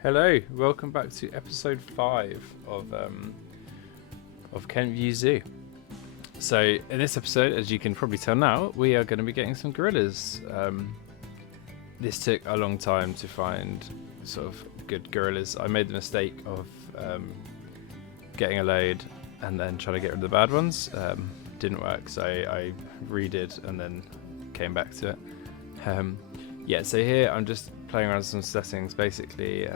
Hello, welcome back to episode 5 of Kentview Zoo. So in this episode, as you can probably tell now, we are going to be getting some gorillas. This took a long time to find sort of good gorillas. I made the mistake of getting a load and then trying to get rid of the bad ones. Didn't work, so I redid and then came back to it. Yeah, so here I'm just playing around with some settings. Basically,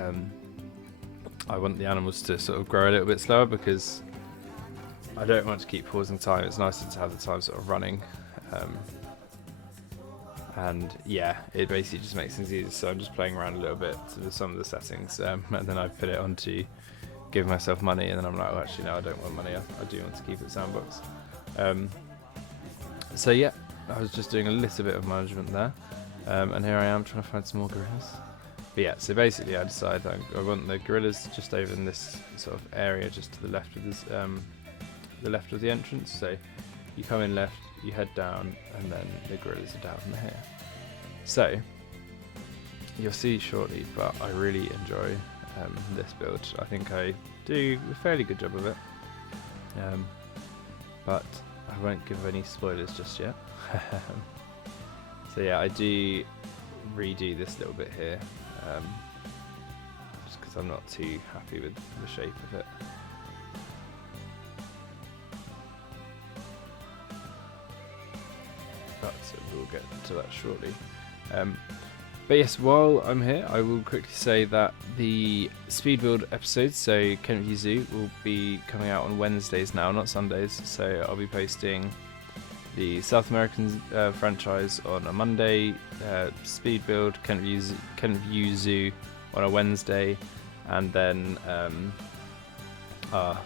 I want the animals to sort of grow a little bit slower because I don't want to keep pausing time. It's nicer to have the time sort of running. And yeah, it basically just makes things easier. So I'm just playing around a little bit with some of the settings, and then I put it on to give myself money, and then I'm like, oh, actually, no, I don't want money. I do want to keep it sandbox. So yeah, I was just doing a little bit of management there. And here I am trying to find some more gorillas. But yeah, so basically I decided I want the gorillas just over in this sort of area just to the left of this, the left of the entrance. So you come in left, you head down, and then the gorillas are down here. So you'll see shortly, but I really enjoy this build. I think I do a fairly good job of it. But I won't give any spoilers just yet. So yeah, I do redo this little bit here, just because I'm not too happy with the shape of it. But we'll get to that shortly. But yes, while I'm here, I will quickly say that the Speedbuild episodes, so Kentview Zoo, will be coming out on Wednesdays now, not Sundays. So I'll be posting the South American franchise on a Monday, Speedbuild, Kentview Zoo on a Wednesday, and then our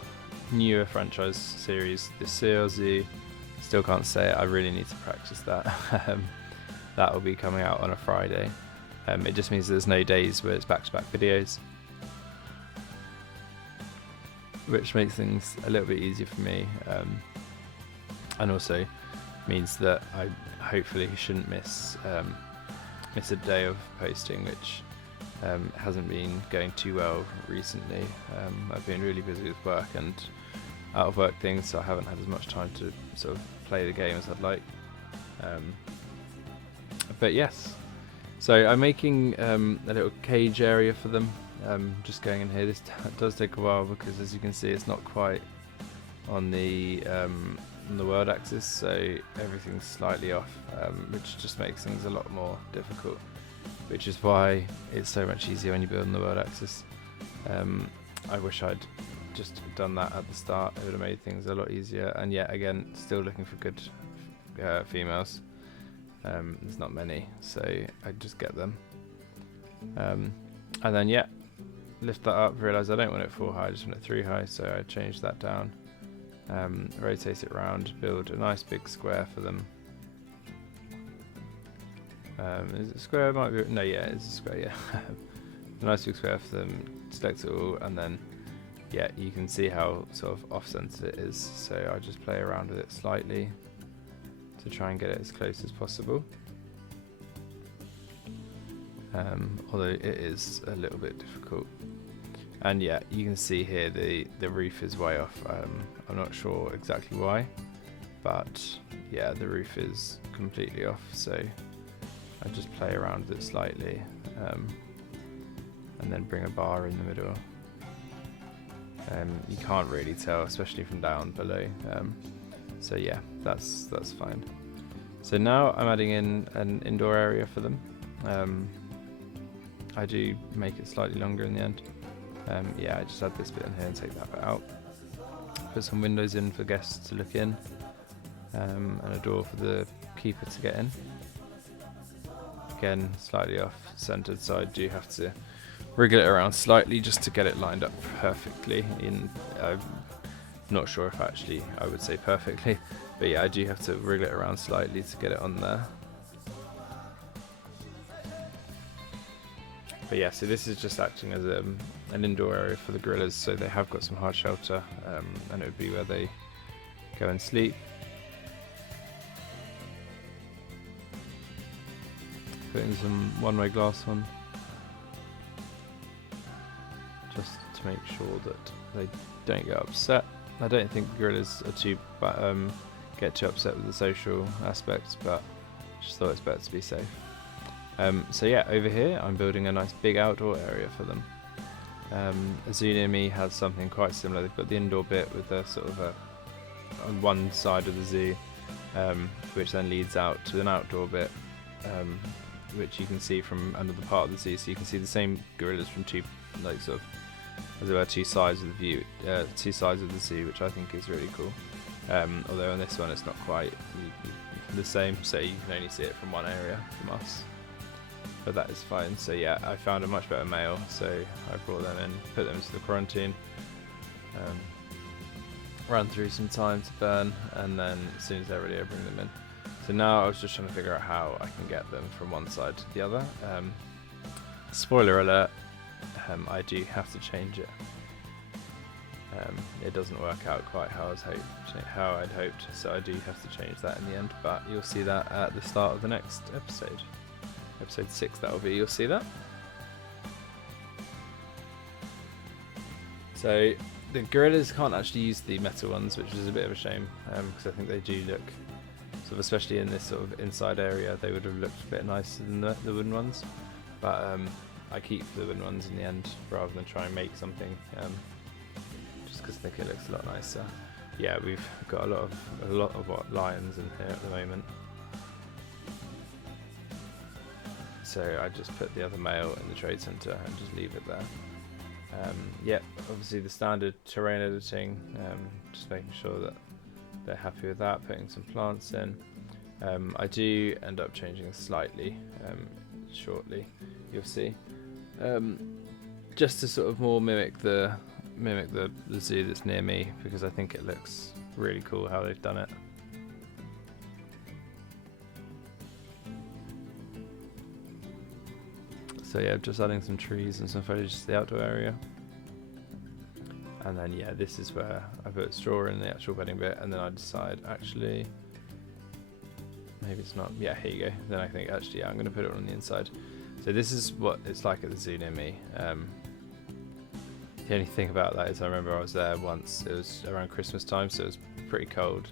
newer franchise series, the Zoo. Still can't say it, I really need to practice that. That will be coming out on a Friday. It just means there's no days where it's back-to-back videos, which makes things a little bit easier for me, and also means that I hopefully shouldn't miss a day of posting, which hasn't been going too well recently. I've been really busy with work and out of work things, so I haven't had as much time to sort of play the game as I'd like. But yes, so I'm making a little cage area for them. Just going in here. This does take a while because, as you can see, it's not quite on the world axis, so everything's slightly off, which just makes things a lot more difficult, which is why it's so much easier when you build on the world axis. I wish I'd just done that at the start. It would have made things a lot easier. And yet again, still looking for good females. There's not many, so I just get them, and then yeah, lift that up, realize I don't want it 4 high, I just want it 3 high, so I change that down. Rotate it around, build a nice big square for them. Is it a square? Might be. No, yeah, it's a square. Yeah, a nice big square for them. Select it all, and then yeah, you can see how sort of off-centered it is. So I just play around with it slightly to try and get it as close as possible. Although it is a little bit difficult. And yeah, you can see here the roof is way off. I'm not sure exactly why, but yeah, the roof is completely off, so I just play around with it slightly, and then bring a bar in the middle. You can't really tell, especially from down below, so yeah, that's fine. So now I'm adding in an indoor area for them. I do make it slightly longer in the end. Yeah, I just add this bit in here and take that bit out. Put some windows in for guests to look in, and a door for the keeper to get in. Again, slightly off centered, so I do have to wriggle it around slightly just to get it lined up perfectly. I'm not sure if actually I would say perfectly, but yeah, I do have to wriggle it around slightly to get it on there. But yeah, so this is just acting as an indoor area for the gorillas, so they have got some hard shelter, and it would be where they go and sleep. Putting some one-way glass on. just to make sure that they don't get upset. I don't think gorillas are get too upset with the social aspects, but just thought it's better to be safe. So yeah, over here I'm building a nice big outdoor area for them. A zoo near me has something quite similar. They've got the indoor bit with a sort of on one side of the zoo, which then leads out to an outdoor bit, which you can see from another part of the zoo. So you can see the same gorillas from two, like sort of, as it were, two sides of the view, two sides of the zoo, which I think is really cool. Although on this one it's not quite the same, so you can only see it from one area from us. But that is fine. So yeah, I found a much better male, so I brought them in, put them into the quarantine, ran through some time to burn, and then as soon as they're ready I bring them in. So now I was just trying to figure out how I can get them from one side to the other. Spoiler alert, I do have to change it. It doesn't work out quite how I'd hoped, so I do have to change that in the end, but you'll see that at the start of the next episode. Episode 6 that'll be, you'll see that. So the gorillas can't actually use the metal ones, which is a bit of a shame, because I think they do look, sort of, especially in this sort of inside area, they would have looked a bit nicer than the wooden ones. But I keep the wooden ones in the end rather than try and make something, just because I think it looks a lot nicer. Yeah, we've got a lot of lions in here at the moment. So I just put the other male in the trade centre and just leave it there. Yeah, obviously the standard terrain editing, just making sure that they're happy with that, putting some plants in. I do end up changing slightly shortly, you'll see, just to sort of more mimic the zoo that's near me, because I think it looks really cool how they've done it. So yeah, just adding some trees and some foliage to the outdoor area. And then yeah, this is where I put straw in the actual bedding bit, and then I decide, actually, maybe it's not, yeah, here you go. Then I think, actually, yeah, I'm going to put it on the inside. So this is what it's like at the zoo near me. The only thing about that is I remember I was there once, it was around Christmas time, so it was pretty cold.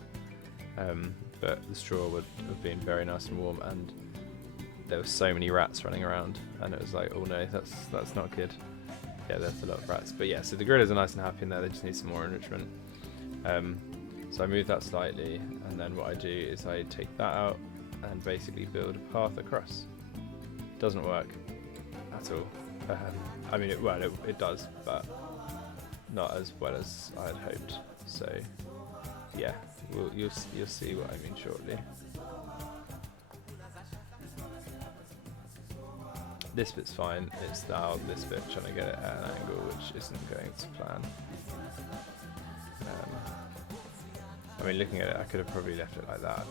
But the straw would have been very nice and warm, and there were so many rats running around, and it was like, oh no, that's not good. Yeah, there's a lot of rats. But yeah, so the gorillas are nice and happy in there, they just need some more enrichment. So I move that slightly, and then what I do is I take that out and basically build a path across. Doesn't work at all. I mean, it does, but not as well as I had hoped. So yeah, you'll see what I mean shortly. This bit's fine, it's now this bit trying to get it at an angle which isn't going to plan. I mean, looking at it, I could have probably left it like that,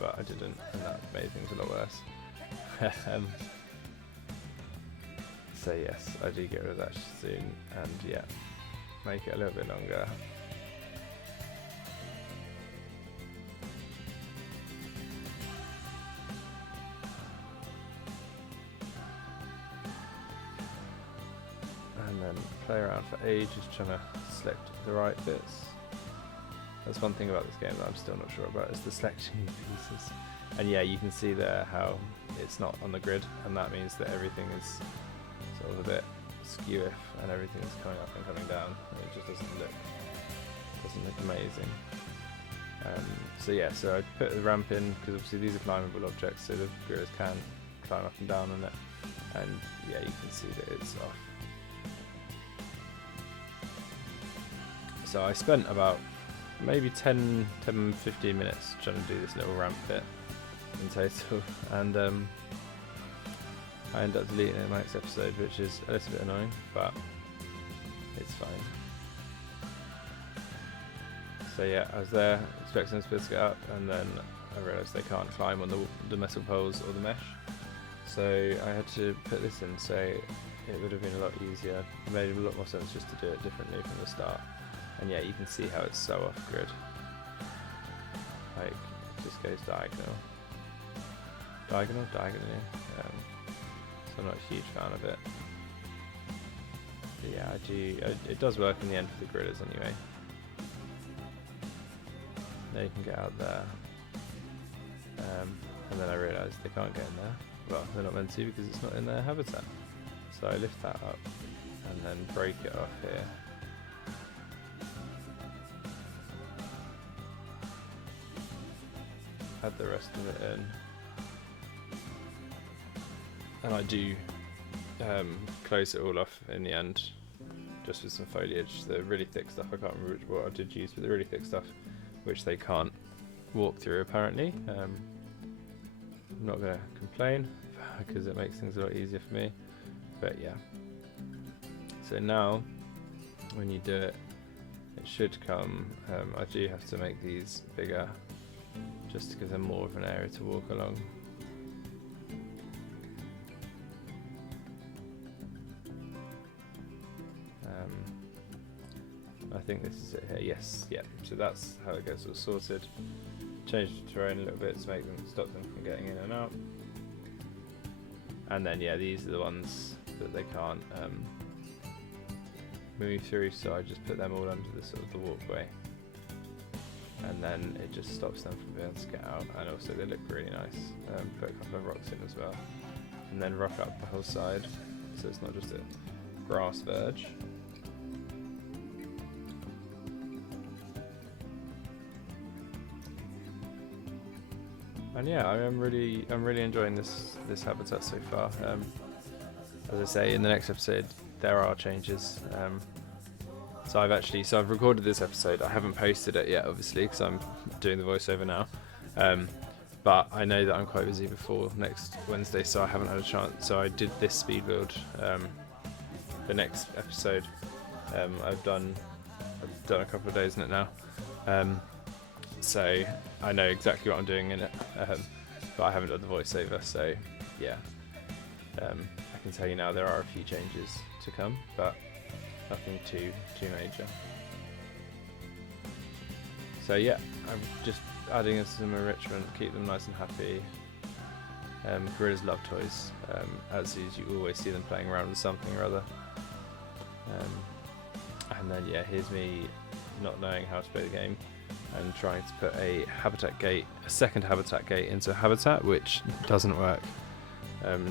but I didn't, and that made things a lot worse. So yes, I do get rid of that soon, and yeah, make it a little bit longer. And then play around for ages trying to select the right bits. That's one thing about this game that I'm still not sure about, is the selection pieces. And yeah, you can see there how it's not on the grid, and that means that everything is sort of a bit skew-if, and everything is coming up and coming down, and it just doesn't look amazing. So yeah, so I put the ramp in because obviously these are climbable objects, so the gorillas can climb up and down on it, and yeah, you can see that it's off. So I spent about maybe 10-15 minutes trying to do this little ramp bit in total, and I ended up deleting it in my next episode, which is a little bit annoying, but it's fine. So yeah, I was there expecting this bit to get up, and then I realised they can't climb on the metal poles or the mesh, so I had to put this in, so it would have been a lot easier. It made a lot more sense just to do it differently from the start. And yeah, you can see how it's so off grid. Like, it just goes diagonally. So I'm not a huge fan of it. But yeah, yeah, it does work in the end for the gorillas anyway. They can get out there. And then I realised they can't get in there. Well, they're not meant to because it's not in their habitat. So I lift that up and then break it off here. Add the rest of it in. And I do close it all off in the end, just with some foliage. The really thick stuff, I can't remember what I did use, but the really thick stuff, which they can't walk through apparently. I'm not going to complain because it makes things a lot easier for me, but yeah. So now when you do it, it should come. I do have to make these bigger just to give them more of an area to walk along. I think this is it here. Yes, yeah. So that's how it gets all sorted. Change the terrain a little bit to make them stop them from getting in and out. And then yeah, these are the ones that they can't move through. So I just put them all under the sort of the walkway, and then it just stops them from being able to get out. And also they look really nice. Put a couple of rocks in as well, and then rock up the whole side, so it's not just a grass verge. And yeah, I'm really enjoying this habitat so far. As I say, in the next episode there are changes. So I've recorded this episode. I haven't posted it yet, obviously, because I'm doing the voiceover now. But I know that I'm quite busy before next Wednesday, so I haven't had a chance. So I did this speed build. The next episode, I've done a couple of days in it now. So I know exactly what I'm doing in it, but I haven't done the voiceover, so yeah. I can tell you now there are a few changes to come, but nothing too major. So yeah, I'm just adding in some enrichment, keep them nice and happy. Gorillas love toys, as you always see them playing around with something or other. And then yeah, here's me not knowing how to play the game and trying to put a second habitat gate into a habitat, which doesn't work.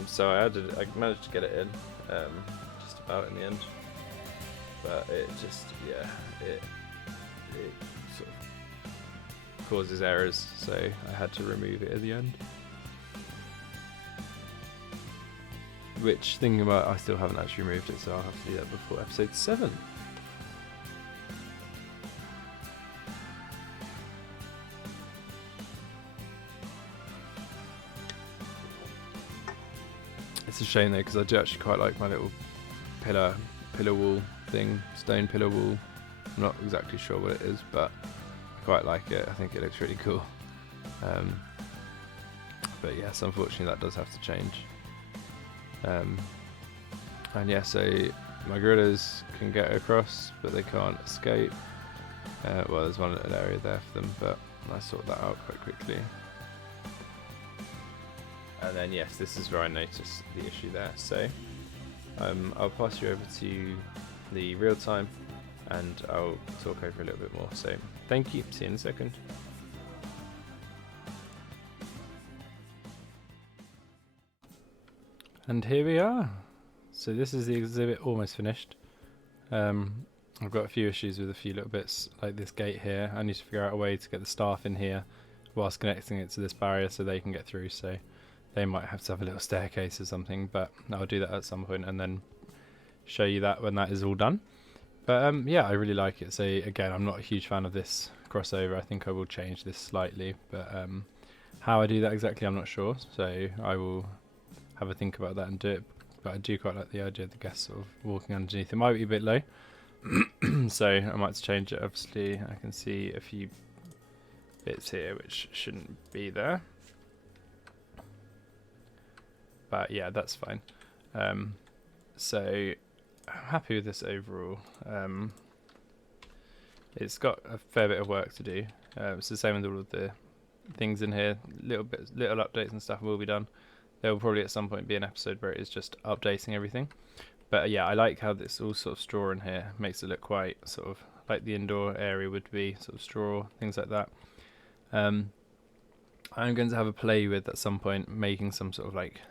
So I managed to get it in, just about in the end, but it just, yeah, it sort of causes errors, so I had to remove it at the end. Which, thinking about it, I still haven't actually removed it, so I'll have to do that before episode 7. It's a shame though, because I do actually quite like my little pillar wall thing, stone pillar wall. I'm not exactly sure what it is, but I quite like it. I think it looks really cool. But yes, unfortunately that does have to change. And yeah, so my gorillas can get across, but they can't escape. Well, there's one little area there for them, but I sort that out quite quickly. And then yes, this is where I noticed the issue there. So I'll pass you over to the real time and I'll talk over a little bit more. So thank you, see you in a second. And here we are. So this is the exhibit almost finished. I've got a few issues with a few little bits, like this gate here. I need to figure out a way to get the staff in here whilst connecting it to this barrier so they can get through. So they might have to have a little staircase or something, but I'll do that at some point and then show you that when that is all done. But yeah, I really like it. So again, I'm not a huge fan of this crossover. I think I will change this slightly, but how I do that exactly, I'm not sure. So I will have a think about that and do it. But I do quite like the idea of the guests sort of walking underneath. It might be a bit low, so I might have to change it. Obviously, I can see a few bits here which shouldn't be there. But yeah, that's fine. So I'm happy with this overall. It's got a fair bit of work to do. It's the same with all of the things in here. Little updates and stuff will be done. There will probably at some point be an episode where it is just updating everything. But yeah, I like how this all sort of straw in here makes it look quite sort of like the indoor area would be, sort of straw, things like that. I'm going to have a play with at some point making some sort of like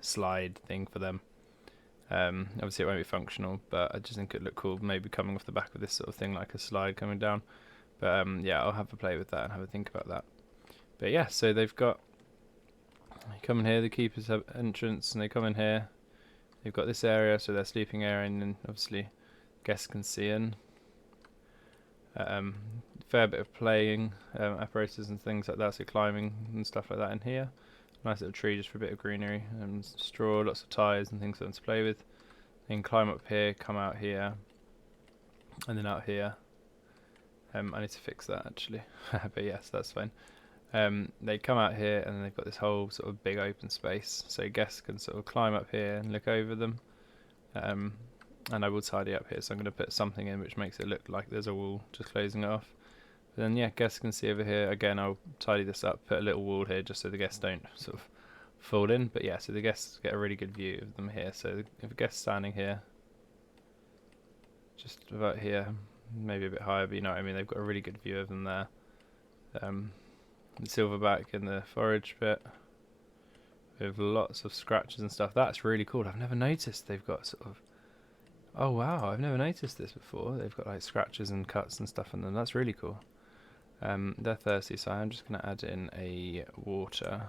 slide thing for them. Obviously it won't be functional, but I just think it'd look cool maybe coming off the back of this sort of thing, like a slide coming down. But yeah, I'll have a play with that and have a think about that. But yeah, so they've got, they come in here, the keepers have entrance, and they come in here. They've got this area, so their sleeping area, and then obviously guests can see in. Fair bit of playing apparatus and things like that, so climbing and stuff like that in here. Nice little tree just for a bit of greenery, and straw, lots of tyres and things for them to play with. They can climb up here, come out here, and then out here. I need to fix that actually, but yes, that's fine. They come out here, and then they've got this whole sort of big open space, so guests can sort of climb up here and look over them. And I will tidy up here, so I'm going to put something in which makes it look like there's a wall just closing it off. But then yeah, guests can see over here. Again, I'll tidy this up, put a little wall here just so the guests don't sort of fall in. But yeah, so the guests get a really good view of them here. So if a guest's standing here, just about here, maybe a bit higher, but you know what I mean, they've got a really good view of them there. The silverback in the forage bit with lots of scratches and stuff. That's really cool. I've never noticed they've got sort of, oh wow, I've never noticed this before. They've got like scratches and cuts and stuff in them. That's really cool. They're thirsty, so I'm just going to add in a water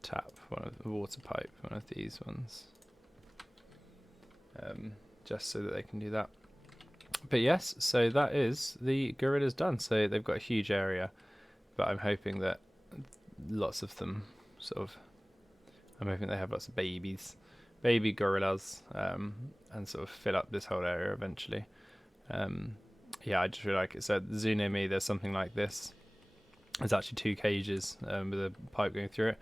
tap, one of the water pipe, one of these ones, just so that they can do that. But yes, so that is the gorillas done. So they've got a huge area, but I'm hoping that lots of them sort of, I'm hoping they have lots of baby gorillas, and sort of fill up this whole area eventually. Yeah, I just really like it. So at the zoo near me, there's something like this. There's actually 2 cages with a pipe going through it,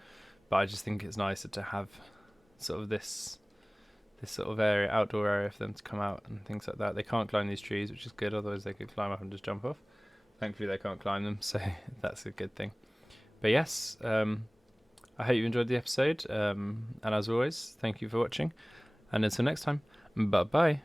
but I just think it's nicer to have sort of this sort of area, outdoor area for them to come out and things like that. They can't climb these trees, which is good, otherwise they could climb up and just jump off. Thankfully they can't climb them, so that's a good thing. But yes, I hope you enjoyed the episode, and as always, thank you for watching, and until next time, bye bye.